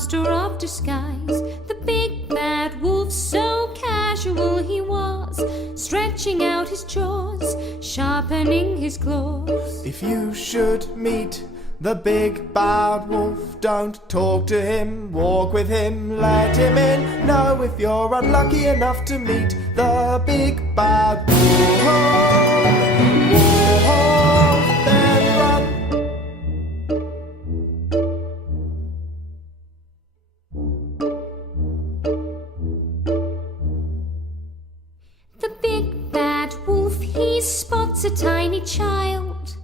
master of disguise. The big bad wolf, so casual he was, stretching out his jaws, sharpening his claws. If you should meet the big bad wolf, don't talk to him, walk with him, let him in. No, if you're unlucky enough to meet the big bad wolf, then run. The big bad wolf, he spots a tiny child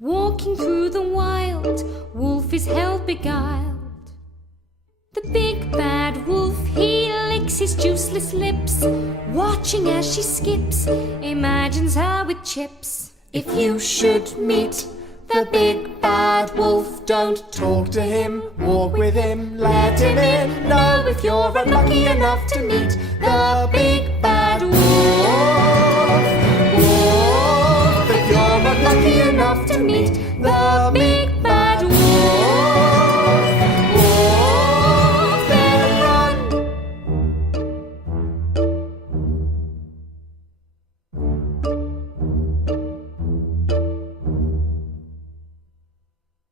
walking through the wild. Wolf is hell beguiled. The big bad wolf, he licks his juiceless lips, watching as she skips, imagines her with chips. If you should meet the big bad wolf, don't talk to him, walk with him, let him in. No, if you're unlucky enough to meet the big